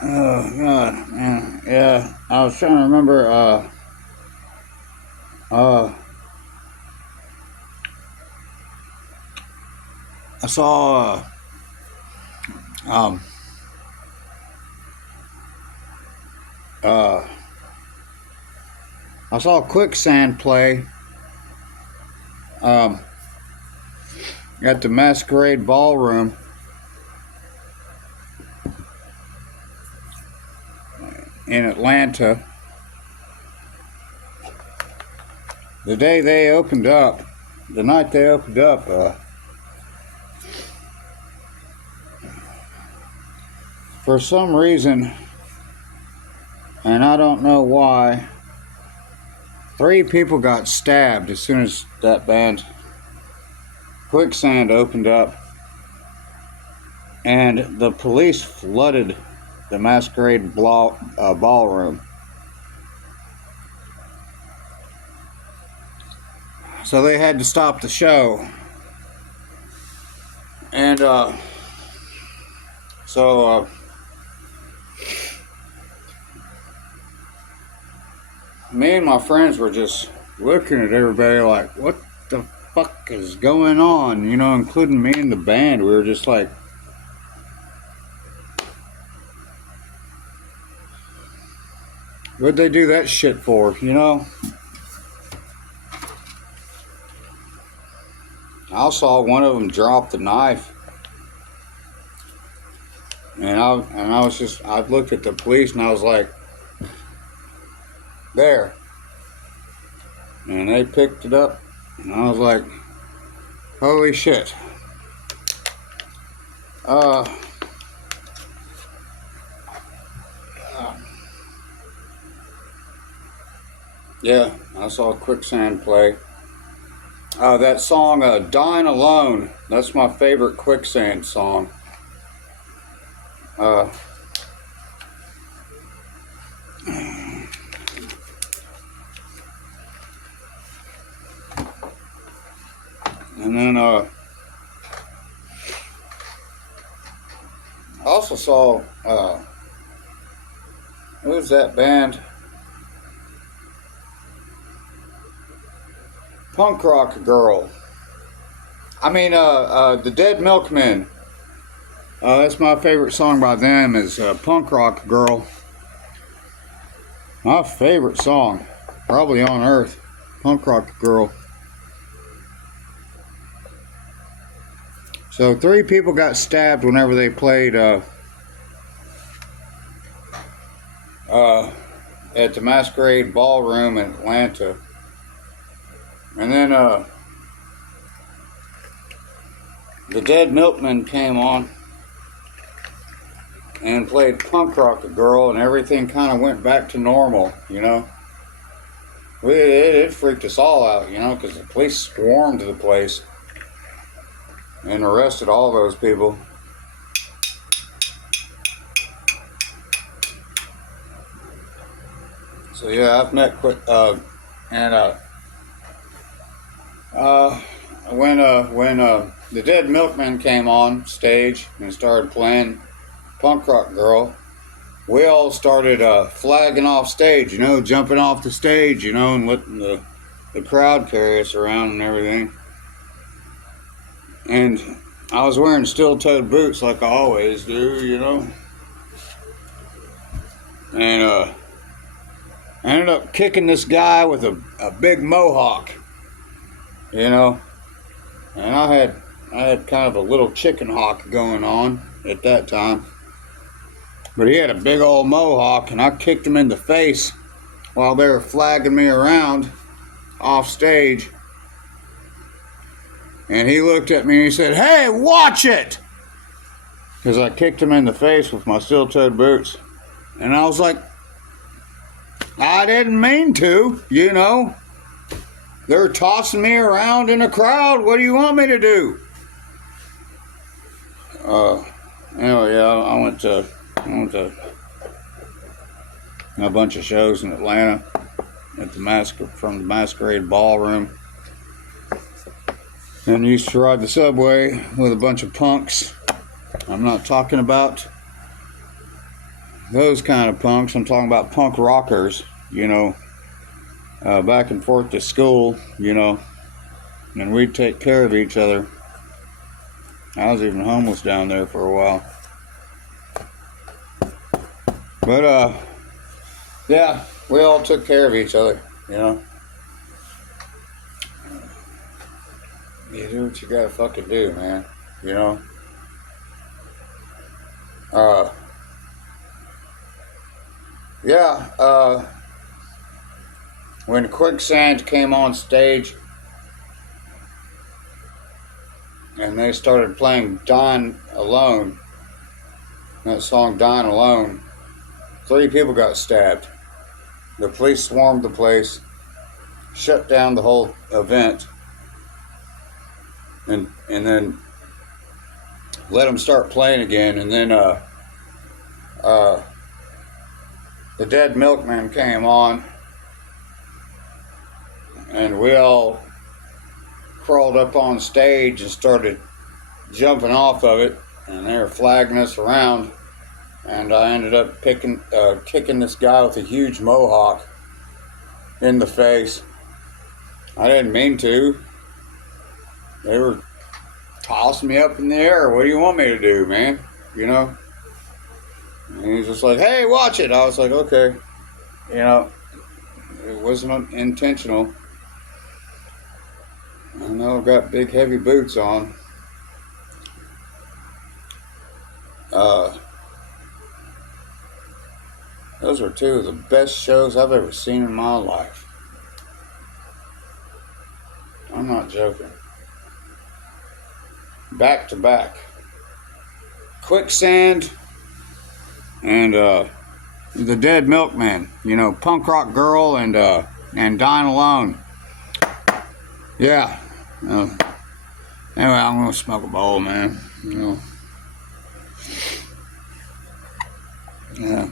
Oh God, man. Yeah, I was trying to remember. Uh, I saw. Um. Uh. I saw Quicksand play. Um. At the Masquerade Ballroom in Atlanta. The day they opened up, the night they opened up. For some reason, and I don't know why, 3 people got stabbed as soon as that band Quicksand opened up, and the police flooded the Masquerade Ballroom. So they had to stop the show. And so me and my friends were just looking at everybody like, what the fuck is going on? You know, including me and the band. We were just like, what'd they do that shit for, you know? I saw one of them drop the knife. And I looked at the police and I was like, there. And they picked it up and I was like, holy shit. Yeah, I saw Quicksand play. That song, Dying Alone, that's my favorite Quicksand song. And then I also saw, who's that band? Punk Rock Girl. I mean, the Dead Milkmen. That's my favorite song by them is Punk Rock Girl. My favorite song, probably on earth. Punk Rock Girl. So 3 people got stabbed whenever they played at the Masquerade Ballroom in Atlanta. And then the Dead Milkmen came on and played Punk Rock Girl, and everything kind of went back to normal, you know. It freaked us all out, you know, because the police swarmed the place and arrested all those people. So yeah, I've met when the Dead Milkmen came on stage and started playing Punk Rock Girl, we all started flagging off stage, you know, jumping off the stage, you know, and letting the crowd carry us around and everything. And I was wearing steel-toed boots like I always do, you know. And I ended up kicking this guy with a big mohawk, you know. And I had kind of a little chicken hawk going on at that time. But he had a big old mohawk, and I kicked him in the face while they were flagging me around off stage. And he looked at me and he said, "Hey, watch it!" Because I kicked him in the face with my steel-toed boots. And I was like, I didn't mean to, you know. They're tossing me around in a crowd. What do you want me to do? Anyway, yeah, I went to a bunch of shows in Atlanta at from the Masquerade Ballroom. And used to ride the subway with a bunch of punks. I'm not talking about those kind of punks. I'm talking about punk rockers, back and forth to school, and we'd take care of each other. I was even homeless down there for a while. But, yeah, we all took care of each other, You do what you gotta fucking do, man, Yeah, when Quicksand came on stage and they started playing Dine Alone, that song Dine Alone, 3 people got stabbed. The police swarmed the place, shut down the whole event, and then let them start playing again. And then the Dead Milkmen came on, and we all crawled up on stage and started jumping off of it, and they were flagging us around, and I ended up kicking this guy with a huge mohawk in the face. I didn't mean to. They were tossing me up in the air. What do you want me to do, man? And he's just like, hey, watch it. I was like, okay. It wasn't intentional. I know I've got big heavy boots on. Those were 2 of the best shows I've ever seen in my life. I'm not joking. Back to back. Quicksand and the Dead Milkmen. Punk Rock Girl and Dine Alone. Yeah. Anyway, I'm gonna smoke a bowl, man. Yeah.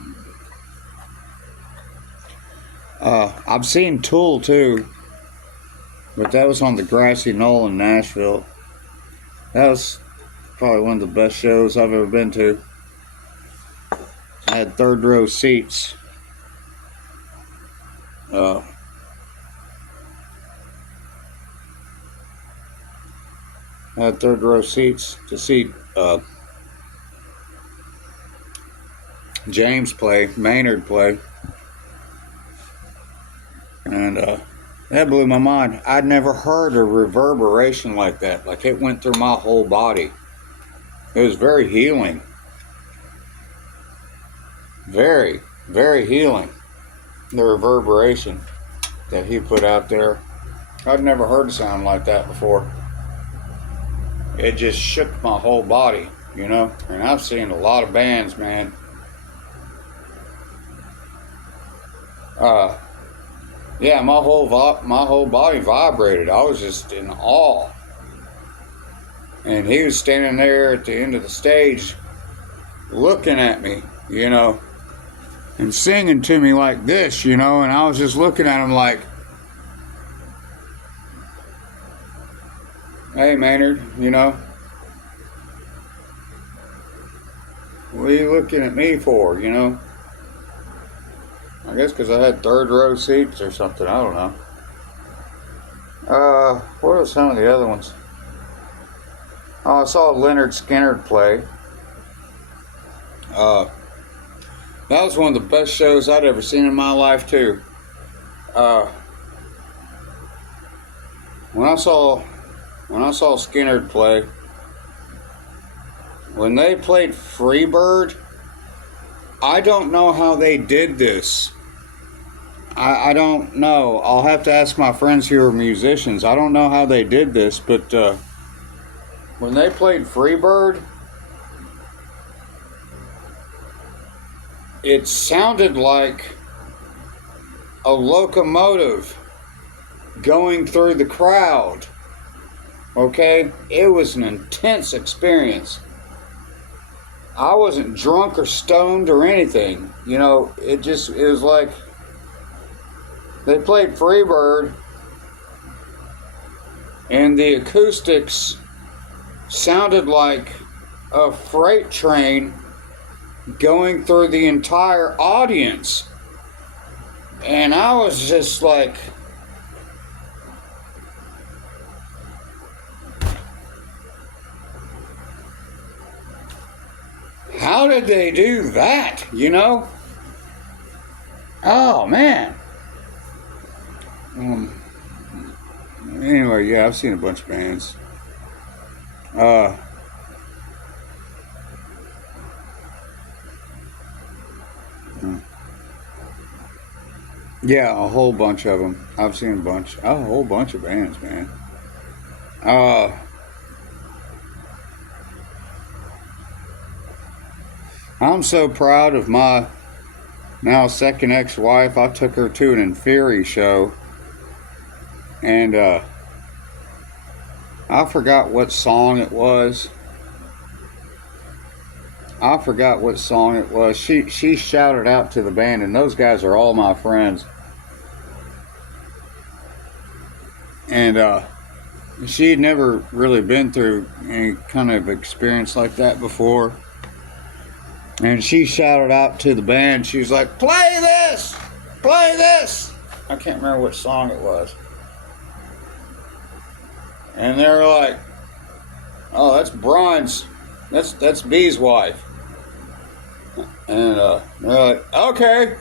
I've seen Tool too, but that was on the Grassy Knoll in Nashville. That was probably one of the best shows I've ever been to. I had 3rd row seats. I had 3rd row seats to see James play, Maynard play. And that blew my mind. I'd never heard a reverberation like that. Like it went through my whole body. It was very healing. Very, very healing. The reverberation that he put out there. I'd never heard a sound like that before. It just shook my whole body, And I've seen a lot of bands, man. Yeah, my whole body vibrated. I was just in awe. And he was standing there at the end of the stage looking at me, and singing to me like this, and I was just looking at him like, hey, Maynard, what are you looking at me for, I guess because I had 3rd row seats or something. I don't know. What are some of the other ones? Oh, I saw Leonard Skinner play. That was one of the best shows I'd ever seen in my life too. When I saw Skinner play, when they played Freebird, I don't know how they did this. I don't know. I'll have to ask my friends who are musicians. I don't know how they did this, but when they played Freebird, it sounded like a locomotive going through the crowd. Okay? It was an intense experience. I wasn't drunk or stoned or anything. It was like they played Freebird and the acoustics sounded like a freight train going through the entire audience. And I was just like, how did they do that, you know? Oh, man. Anyway, yeah, I've seen a bunch of bands. Yeah, a whole bunch of them. I've seen a whole bunch of bands, man. I'm so proud of my now second ex-wife. I took her to an Inferi show, and I forgot what song it was. She shouted out to the band, and those guys are all my friends. And she'd never really been through any kind of experience like that before. And she shouted out to the band. She was like, "Play this! Play this!" I can't remember what song it was. And they were like, "Oh, that's Brian's. That's B's wife." And they're like, "Okay."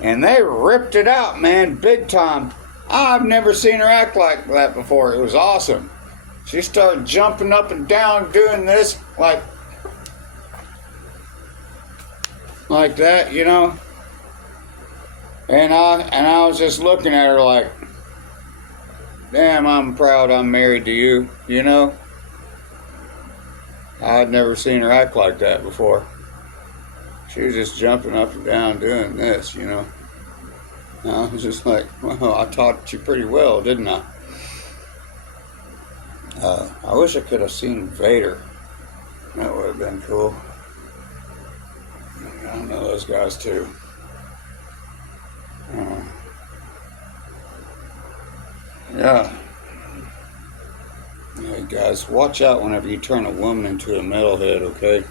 And they ripped it out, man, big time. I've never seen her act like that before. It was awesome. She started jumping up and down, doing this like that, you know. And I was just looking at her like, damn, I'm proud I'm married to you, you know. I'd never seen her act like that before. She was just jumping up and down doing this, you know. I was just like, well, I taught you pretty well, didn't I? I wish I could have seen Vader. That would have been cool. I know those guys too. Yeah. Hey guys, watch out whenever you turn a woman into a metalhead, okay?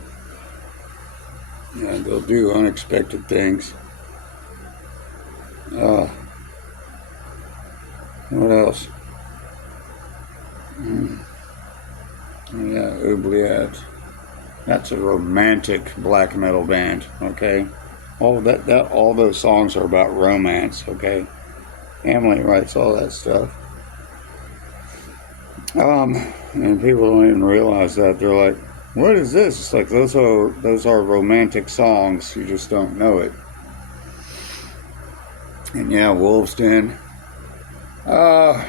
Yeah, they'll do unexpected things. What else? Yeah, Oubliette. That's a romantic black metal band, okay? All those songs are about romance, okay? Emily writes all that stuff. And people don't even realize that. They're like, what is this? It's like those are romantic songs. You just don't know it. And yeah, Wolves Den. I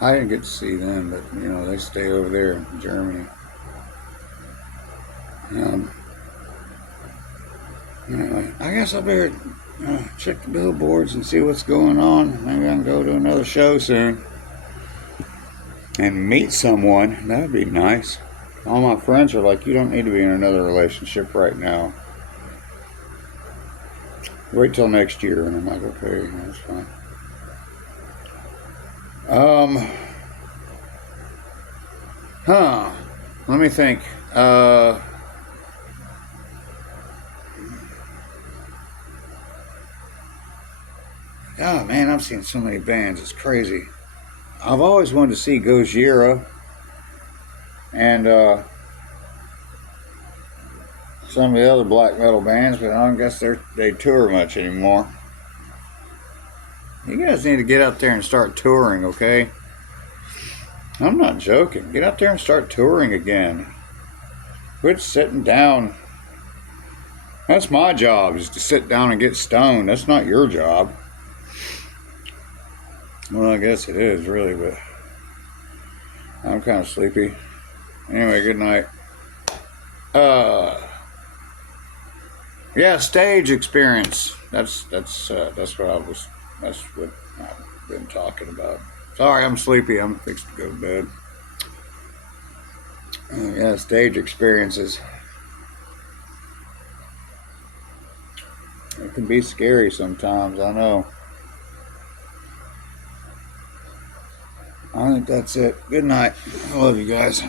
didn't get to see them, but you know, they stay over there in Germany. Anyway, I guess I better check the billboards and see what's going on. Maybe I can go to another show soon and meet someone. That'd be nice. All my friends are like, you don't need to be in another relationship right now. Wait till next year. And I'm like, okay, that's fine. Let me think. Oh man, I've seen so many bands. It's crazy. I've always wanted to see Gojira and some of the other black metal bands, but I don't guess they tour much anymore. You guys need to get out there and start touring, okay? I'm not joking. Get out there and start touring again. Quit sitting down. That's my job, is to sit down and get stoned. That's not your job. Well, I guess it is, really, but I'm kind of sleepy. Anyway, good night. Yeah, stage experience. That's what I've been talking about. Sorry, I'm sleepy. I'm fixed to go to bed. Yeah, stage experiences. It can be scary sometimes, I know. I think that's it. Good night. I love you guys.